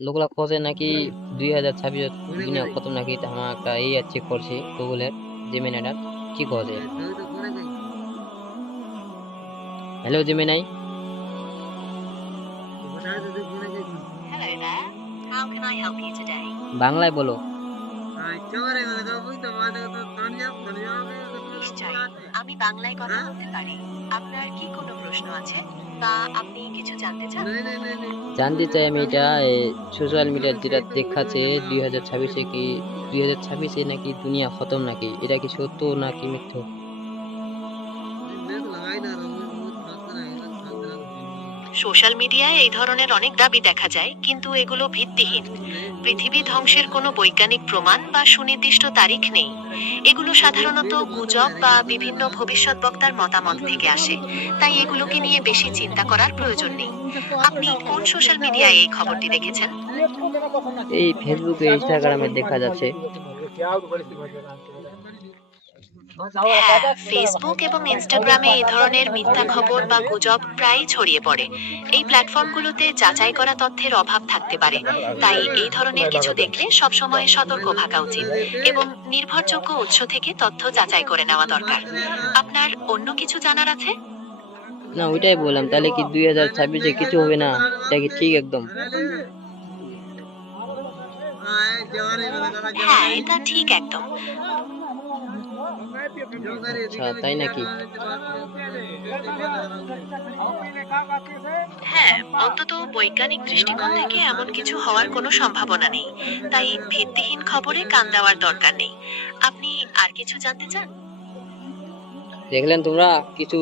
লোকলা খোঁজে নাকি 2026 দুনিয়া খতম নাকি ধামাকা এই চেক করছি গুগলের জেমিনাইটার কি খোঁজে। Hello Gemini, Hello there. How can I help you today? বাংলায় বলো। নিশ্চয়ই, আমি বাংলায় কথা বলতে পারি। আপনার কি কোনো প্রশ্ন আছে বা আপনি কিছু জানতে চান? জানতে চাই আমি এটা সোশ্যাল মিডিয়া যেটা দেখাচ্ছে 2026 কি 2026 নাকি দুনিয়া খতম নাকি, এটা কি সত্য নাকি মিথ্যা? সোশ্যাল মিডিয়ায় এই ধরনের অনেক দাবি দেখা যায়, কিন্তু এগুলো ভিত্তিহীন। পৃথিবী ধ্বংসের কোনো বৈজ্ঞানিক প্রমাণ বা সুনির্দিষ্ট তারিখ নেই। এগুলো সাধারণত গুজব বা বিভিন্ন ভবিষ্যৎবক্তার মতামত থেকে আসে। তাই এগুলোকে নিয়ে বেশি চিন্তা করার প্রয়োজন নেই। আপনি কোন সোশ্যাল মিডিয়ায় এই খবরটি দেখেছেন? এই ফেসবুকে ইনস্টাগ্রামে দেখা যাচ্ছে। হ্যাঁ, ফেসবুক এবং ইনস্টাগ্রামে এই ধরনের মিথ্যা খবর বা গুজব প্রায়ই ছড়িয়ে পড়ে। এই প্ল্যাটফর্মগুলোতে যাচাই করা তথ্যের অভাব থাকতে পারে। তাই এই ধরনের কিছু দেখলে সবসময় সতর্ক থাকা উচিত এবং নির্ভরযোগ্য উৎস থেকে তথ্য যাচাই করে নেওয়া দরকার। আপনার অন্য কিছু জানার আছে? না ওইটাই বললাম, তাহলে কি 2026 কিছু হবে না? এটা কি ঠিক একদম? হ্যাঁ, এটা ঠিক একদম। আচ্ছা তাই নাকি? হ্যাঁ, অন্তত বৈজ্ঞানিক দৃষ্টিকোণ থেকে এমন কিছু হওয়ার কোনো সম্ভাবনা নেই। তাই ভিত্তিহীন খবরে কান দেওয়ার দরকার নেই। আপনি আর কিছু জানতে চান? দেখলেন তোমরা, কিছু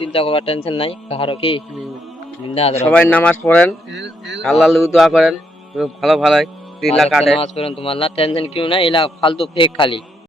চিন্তা করার টেনশন নাই কাহারও কি নিন্দা আদর সবাই হবে না। নামাজ পড়েন, আল্লাহ দোয়া করেন, ভালো ভালো দিন আর একটা কাটে। নামাজ পড়েন, তোমার না টেনশন কিউ না, এলা ফালতু ফেক খালি।